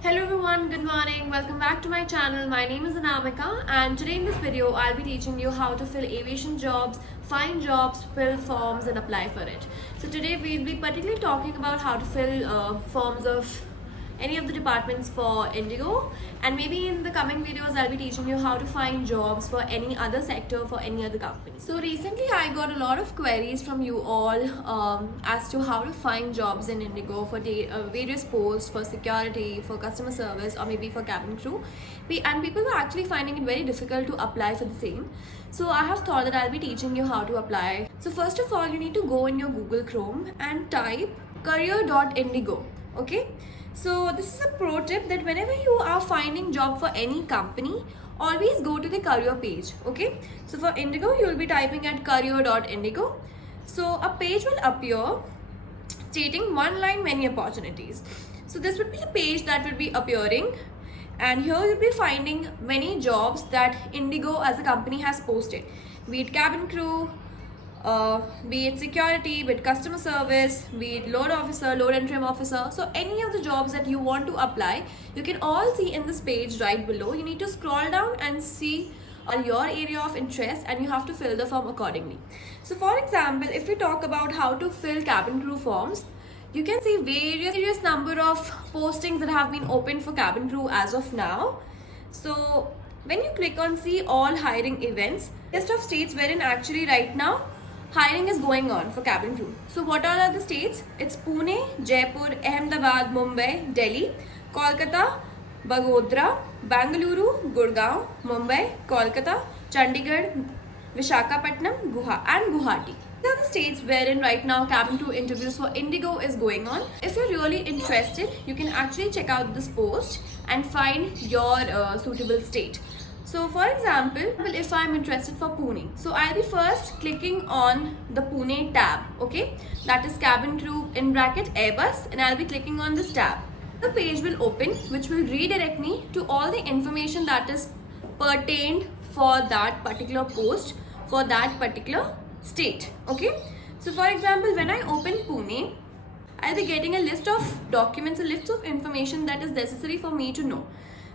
Hello everyone, good morning. Welcome back to my channel. My name is Anamika and today in this video I'll be teaching you how to fill aviation jobs, find jobs, fill forms and apply for it. So today we'll be particularly talking about how to fill forms of any of the departments for Indigo, and maybe in the coming videos I'll be teaching you how to find jobs for any other sector, for any other company. So recently I got a lot of queries from you all as to how to find jobs in Indigo for various posts, for security, for customer service, or maybe for cabin crew. And people were actually finding it very difficult to apply for the same. So I have thought that I'll be teaching you how to apply. So first of all, you need to go in your Google Chrome and type career.indigo. Okay. So this is a pro tip that whenever you are finding job for any company, always go to the career page. Okay. So for Indigo, you will be typing at career.indigo. So a page will appear stating one line many opportunities. So this would be the page that will be appearing, and here you'll be finding many jobs that Indigo as a company has posted, be it cabin crew, be it security, be it customer service, be it load officer, load and trim officer. So any of the jobs that you want to apply, you can all see in this page right below. You need to scroll down and see your area of interest, and you have to fill the form accordingly. So for example, if we talk about how to fill cabin crew forms, you can see various number of postings that have been opened for cabin crew as of now. So when you click on see all hiring events, list of states wherein actually right now hiring is going on for cabin crew. So what all are the states? It's Pune, Jaipur, Ahmedabad, Mumbai, Delhi, Kolkata, Bagodra, Bangalore, Gurgaon, Mumbai, Kolkata, Chandigarh, Vishakhapatnam, and Guwahati. These are the states wherein right now cabin crew interviews for Indigo is going on. If you're really interested, you can actually check out this post and find your suitable state. So for example, if I'm interested for Pune, so I'll be first clicking on the Pune tab, okay? That is cabin crew in bracket Airbus, and I'll be clicking on this tab. The page will open, which will redirect me to all the information that is pertained for that particular post, for that particular state, okay? So for example, when I open Pune, I'll be getting a list of documents, a list of information that is necessary for me to know.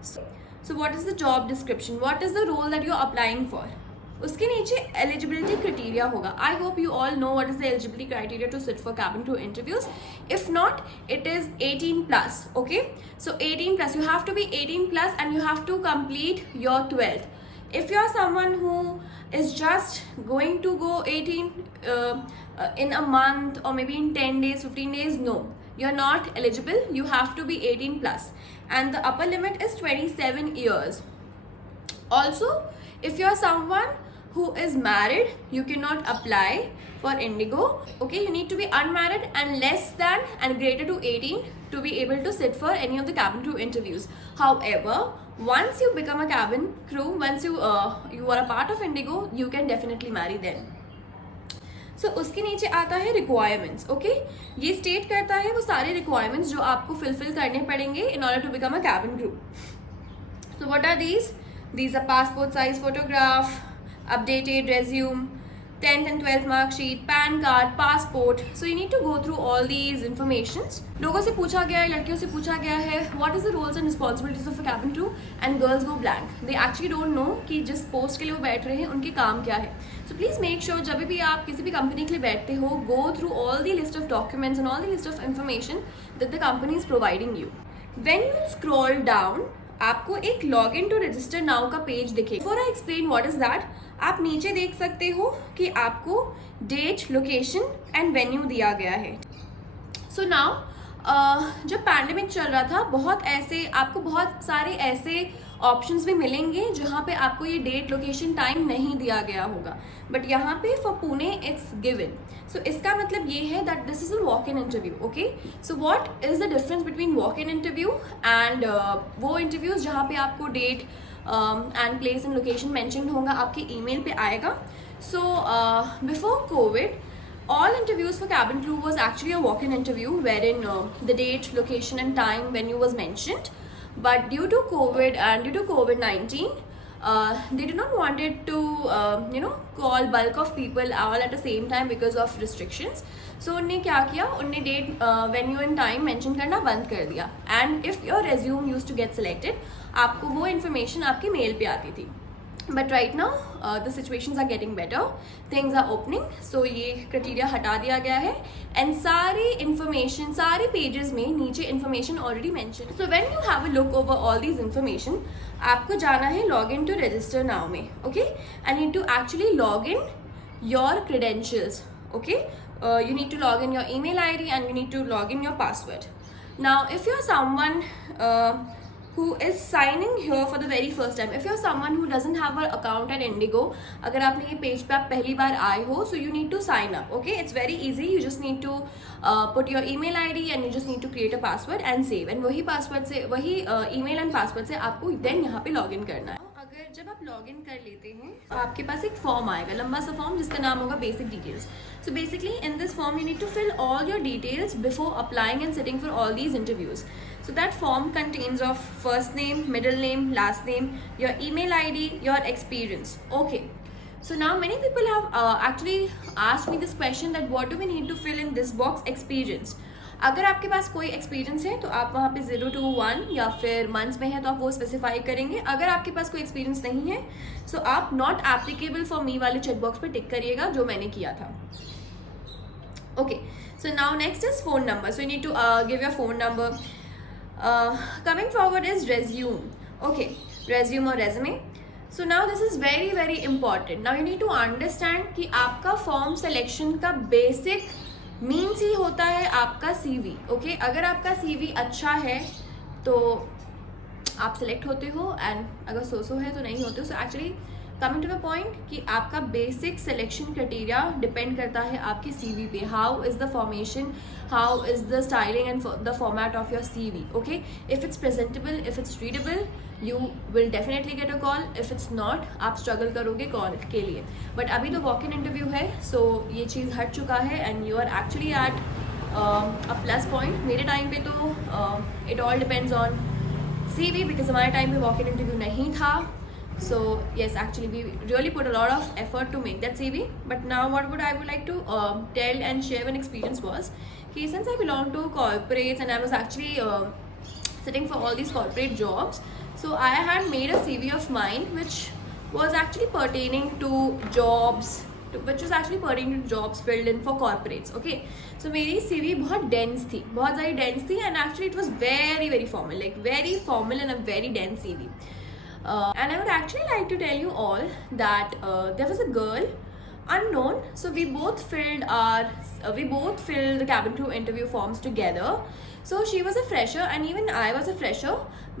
So what is the job description? What is the role that you're applying for? उसके नीचे eligibility criteria होगा. I hope you all know what is the eligibility criteria to sit for cabin crew interviews. If not, it is 18 plus. Okay, so 18 plus, you have to be 18 plus and you have to complete your 12th. If you are someone who is just going to go 18 in a month or maybe in 10 days, 15 days, no, you're not eligible. You have to be 18 plus, and the upper limit is 27 years. Also, if you're someone who is married, you cannot apply for Indigo. Okay, you need to be unmarried and less than and greater to 18 to be able to sit for any of the cabin crew interviews. However, once you become a cabin crew, once you are a part of Indigo, you can definitely marry then. So उसके नीचे आता है requirements. Okay, ये state करता है वो सारे requirements जो आपको fulfill करने पड़ेंगे in order to become a cabin crew. So what are these? These are passport size photograph, updated resume, 10th and 12th mark sheet, PAN card, passport. So you need to go through all these informations. लोगों से पूछा गया है, लड़कियों से पूछा गया है, what is the roles and responsibilities of a cabin crew, and girls go blank. They actually don't know कि जिस post के लिए वो बैठ रहे हैं उनके काम क्या है. So please make sure जब भी आप किसी भी company के लिए बैठते हो, go through all the list of documents and all the list of information that the company is providing you. When you scroll down, आपको एक log in to register now का पेज दिखेगा. Before I explain what is that, आप नीचे देख सकते हो कि आपको डेट, लोकेशन एंड वेन्यू दिया गया है. सो नाउ जब पैंडेमिक चल रहा था, आपको बहुत सारे ऐसे ऑप्शंस भी मिलेंगे जहाँ पे आपको ये डेट, लोकेशन, टाइम नहीं दिया गया होगा, बट यहाँ पे for Pune it's given. So इसका मतलब ये है that this is a walk in interview. Okay, so what is the difference between walk in interview and वो इंटरव्यूज जहाँ पे आपको date and place and location mention होगा, आपके ईमेल पे आएगा. So before COVID, all interviews for cabin crew was actually a walk-in interview wherein the date, location and time, venue was mentioned. But due to COVID and due to COVID-19, they did not wanted to call bulk of people all at the same time because of restrictions. So उनने क्या किया, उनने date venue and time mention करना बंद कर दिया. And if your resume used to get selected, आपको वो इन्फॉर्मेशन आपके मेल पे आती थी. But right now the situations are getting better, things are opening. So ये क्राइटेरिया हटा दिया गया है एंड सारी इन्फॉर्मेशन, सारे पेजेस में नीचे information already mention. So when you have a look over all these information, आपको जाना है log in to register now में. Okay, I need to actually log in your credentials. Okay, you need to log in your email ID and you need to log in your password. Now if you're someone who is signing here for the very first time, if you're someone who doesn't have an account at Indigo, अगर आपने ये page पे आप पहली बार आए हो, so you need to sign up. Okay, it's very easy. You just need to put your email ID and you just need to create a password and save. And वही password से, वही email and password से आपको then यहाँ पे log in करना है. अगर जब आप लॉग इन कर लेते हैं तो आपके पास एक फॉर्म आएगा, लंबा सा फॉर्म जिसका नाम होगा basic details. So basically in this form you need to fill all your details before applying and sitting for all these interviews. So that form contains of first name, middle name, last name, your email ID, your experience. Okay. So now many people have actually asked me this question that what do we need to fill in this box, experience. अगर आपके पास कोई experience है तो आप वहाँ पे 0 to 1 या फिर मंथ्स में है तो आप वो स्पेसिफाई करेंगे. अगर आपके पास कोई एक्सपीरियंस नहीं है सो आप नॉट एप्लीकेबल फॉर मी वाले चेकबॉक्स पे टिक करिएगा जो मैंने किया था. Okay, so now next is phone number. So you need to give your phone number. Coming forward is resume. Okay, resume or resume. So now this is very very important. Now you need to understand कि आपका form selection का basic means he होता है आपका CV. Okay, अगर आपका CV अच्छा है तो आप सिलेक्ट होते हो एंड अगर सो है तो नहीं होते हो. So actually coming to the point कि आपका बेसिक सिलेक्शन क्राइटेरिया डिपेंड करता है आपकी CV पे. How is the formation, how is the styling and the format of your CV. Okay, if it's presentable, if it's readable, you will definitely get a call. If it's not, आप struggle करोगे call के लिए. But अभी तो walk in interview है, सो ये चीज़ हट चुका है and you are actually at a plus point. मेरे टाइम पे तो it all depends on CV because हमारे टाइम पे वॉक इन इंटरव्यू नहीं था. So yes, actually we really put a lot of effort to make that CV. But now what I would like to tell and share an experience was, since I belong to corporates and I was actually sitting for all these corporate jobs, so I had made a CV of mine which was actually pertaining to jobs, which was actually pertaining to jobs filled in for corporates. Okay, so मेरी CV बहुत dense थी, बहुत ज़्यादा dense थी and actually it was very very formal, like very formal and a very dense CV. And I would actually like to tell you all that there was a girl, unknown, so we both filled the cabin crew interview forms together. So she was a fresher and even I was a fresher,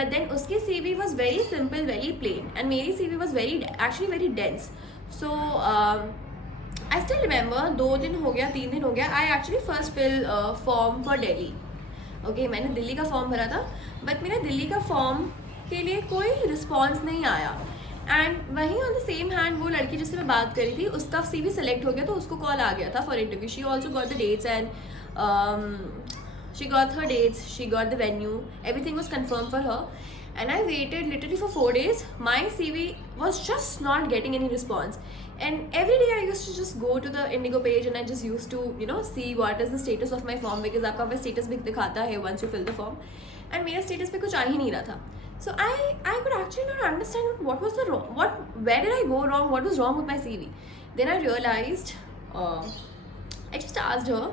but then uski CV was very simple, very plain, and meri CV was very dense. So I still remember 2 दिन हो गया, 3 दिन हो गया, I actually first fill form for Delhi. Okay, मैंने दिल्ली का form भरा था, बट मेरा दिल्ली का फॉर्म के लिए कोई रिस्पॉन्स नहीं आया. एंड वहीं ऑन द सेम हैंड वो लड़की जिससे मैं बात करी थी उसका CV सेलेक्ट हो गया, तो उसको कॉल आ गया था for interview. She also got the dates and she got her dates, she got the venue, everything was confirm for her. And I waited literally for 4 days. My CV was just not getting any response. And every day I used to just go to the Indigo page and I just used to, see what is the status of my form, because आपका वह status भी दिखाता है once you fill the form. And मेरा status पे कुछ आ ही नहीं रहा था. So I could actually not understand what was where did I go wrong, what was wrong with my CV. Then I realized, I just asked her,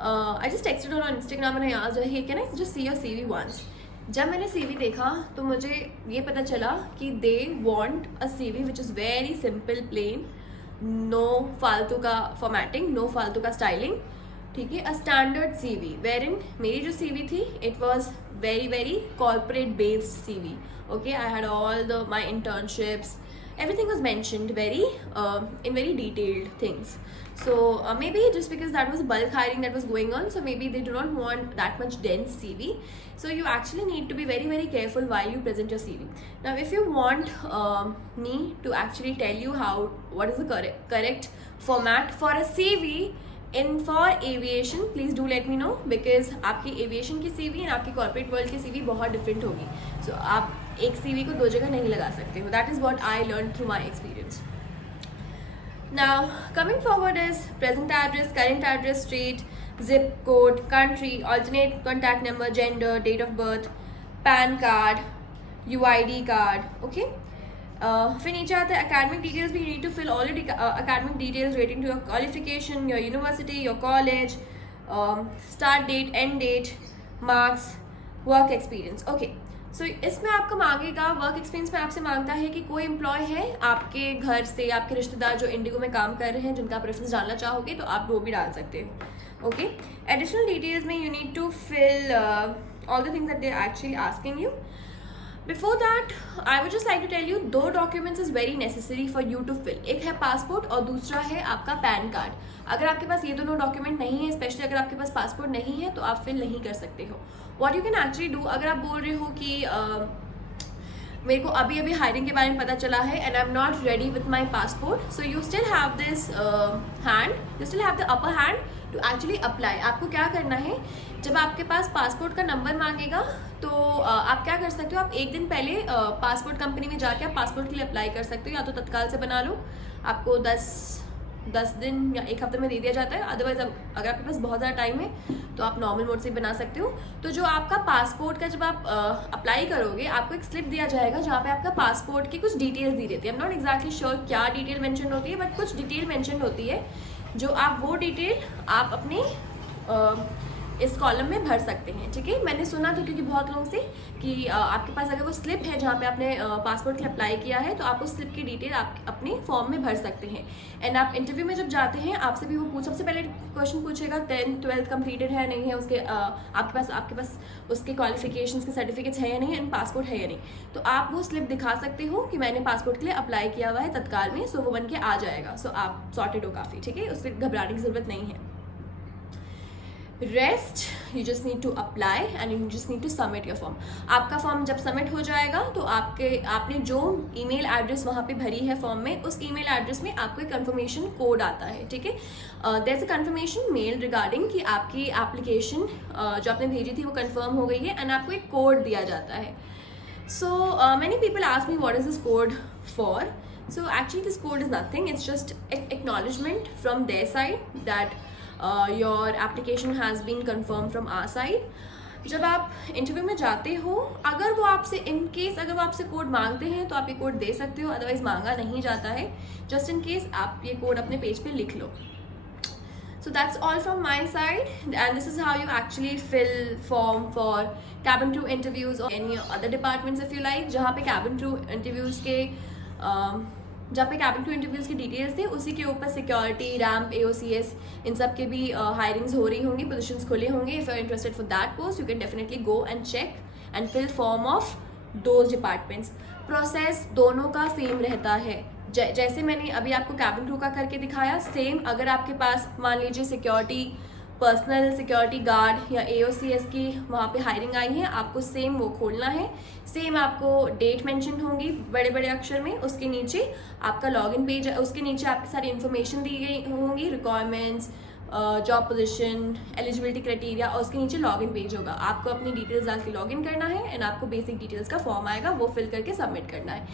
I just texted her on Instagram and I asked her, hey, can I just see your CV once? जब मैंने CV देखा तो मुझे ये पता चला कि they want a CV which is very simple, plain, no फालतू का फॉर्मेटिंग, नो फालतू का स्टाइलिंग. ठीक है, a standard CV, where in मेरी जो CV थी it was very very corporate based CV. Okay, I had all the my internships, everything was mentioned in very detailed things. So maybe just because that was bulk hiring that was going on, so maybe they do not want that much dense CV. So you actually need to be very very careful while you present your CV. Now if you want me to actually tell you what is the correct format for a CV for aviation, please do let me know, because आपकी aviation की CV and आपकी corporate world की CV बहुत different होगी. So आप एक CV को 2 जगह नहीं लगा सकते हो. That is what I learn through my experience. Now, coming forward is present address, current address, street, zip code, country, alternate contact number, gender, date of birth, PAN card, UID card. Okay. फिर नीचे आता है academic details भी. You need to fill all your academic details relating to your qualification, your university, your college, start date, end date, marks, work experience. Okay. सो इसमें आपका मांगेगा work experience में आपसे मांगता है कि कोई एम्प्लॉय है आपके घर से, आपके रिश्तेदार जो इंडिगो में काम कर रहे हैं, जिनका आप रेफरेंस डालना चाहोगे तो आप वो भी डाल सकते हो. ओके. एडिशनल डिटेल्स में you need to fill all the things that they are actually asking you. Before that I would just like to tell you 2 documents is very necessary for you to fill. एक है passport और दूसरा है आपका pan card. अगर आपके पास ये दोनों डॉक्यूमेंट नहीं है, स्पेशली अगर आपके पास पासपोर्ट नहीं है, तो आप फिल नहीं कर सकते हो. What you can actually do, अगर आप बोल रहे हो कि मेरे को अभी अभी हायरिंग के बारे में पता चला है and I am not ready with my passport, so you still have this hand, you still have the upper hand to actually apply. आपको क्या करना है, जब आपके पास पासपोर्ट का नंबर मांगेगा तो आप क्या कर सकते हो, आप एक दिन पहले पासपोर्ट कंपनी में जाके आप पासपोर्ट के लिए अप्लाई कर सकते हो. या तो तत्काल से बना लो, आपको 10 दिन या 1 हफ्ते में दे दिया जाता है. अदरवाइज अगर आपके पास बहुत ज़्यादा टाइम है तो आप नॉर्मल मोड से बना सकते हो. तो जो आपका पासपोर्ट का जब आप अप्लाई करोगे, आपको एक स्लिप दिया जाएगा जहाँ पे आपका पासपोर्ट की कुछ डिटेल्स दी रहती है. आई एम नॉट एक्जैक्टली श्योर क्या डिटेल मेंशन होती है, बट कुछ डिटेल मेंशन होती है जो आप वो डिटेल आप अपने इस कॉलम में भर सकते हैं. ठीक है. मैंने सुना था क्योंकि बहुत लोगों से कि आपके पास अगर वो स्लिप है जहाँ पे आपने पासपोर्ट के लिए अप्लाई किया है, तो आप उस स्लिप की डिटेल आप अपने फॉर्म में भर सकते हैं. एंड आप इंटरव्यू में जब जाते हैं आपसे भी वो सबसे पहले क्वेश्चन पूछेगा 10th 12th कंप्लीटेड है नहीं है, उसके आपके पास उसके क्वालिफिकेशंस के सर्टिफिकेट्स है या नहीं, एंड पासपोर्ट है या नहीं. तो आप वो स्लिप दिखा सकते हो कि मैंने पासपोर्ट के लिए अप्लाई किया हुआ है तत्काल में, सो वो बन के आ जाएगा. सो आप सॉर्टेड हो काफ़ी. ठीक है. उससे घबराने की ज़रूरत नहीं है. Rest you just need to apply and you just need to submit your form. आपका फॉर्म जब सबमिट हो जाएगा तो आपने जो ईमेल एड्रेस वहाँ पे भरी है फॉर्म में, उस ईमेल एड्रेस में आपको एक कंफर्मेशन कोड आता है. ठीक है. There is a confirmation mail regarding कि आपकी एप्लीकेशन जो आपने भेजी थी वो कंफर्म हो गई है, एंड आपको एक कोड दिया जाता है. So many people ask me what is this code for. So actually this code is nothing, it's just acknowledgement from their side that your application has been confirmed from our side. जब आप interview में जाते हो, अगर वो आपसे अगर वो आपसे कोड मांगते हैं तो आप ये कोड दे सकते हो, अदरवाइज मांगा नहीं जाता है. जस्ट इन केस आप ये कोड अपने पेज पे लिख लो. So that's all from my side, and this is how you actually fill form for cabin crew interviews or any other departments if you like. जहाँ पे cabin crew interviews की details थे, उसी के ऊपर सिक्योरिटी, रैम्प, AOCS, इन सब के भी हायरिंग्स हो रही होंगी, पोजीशंस खुले होंगे. If you are interested for that post you can definitely go and check and fill form of those departments. Process दोनों का सेम रहता है. जैसे मैंने अभी आपको कैबिन क्रू का करके दिखाया, सेम अगर आपके पास मान लीजिए सिक्योरिटी, पर्सनल सिक्योरिटी गार्ड या AOCS की वहाँ पे हायरिंग आई है, आपको सेम वो खोलना है. सेम आपको डेट मेंशन होंगी बड़े बड़े अक्षर में, उसके नीचे आपका लॉगिन पेज, उसके नीचे आपकी सारी इन्फॉर्मेशन दी गई होंगी, requirements, job position, eligibility criteria, और उसके नीचे लॉगिन पेज होगा. आपको अपनी डिटेल्स डाल के लॉगिन करना है एंड आपको बेसिक डिटेल्स का फॉर्म आएगा, वो फिल करके सबमिट करना है.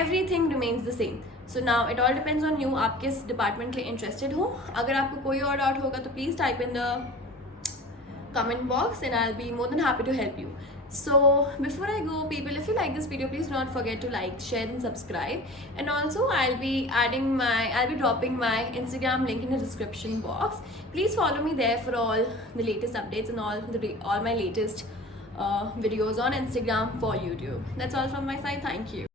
Everything remains the same. So now it all depends on you, आप किस डिपार्टमेंट के इंटरेस्टेड हो. अगर आपको कोई और डाउट होगा तो please type in the comment box and I'll be more than happy to help you. So before I go, people, if you like this video, please do not forget to like, share and subscribe. And also I'll be dropping my Instagram link in the description box. Please follow me there for all the latest updates and all my latest videos on Instagram for YouTube. That's all from my side. Thank you.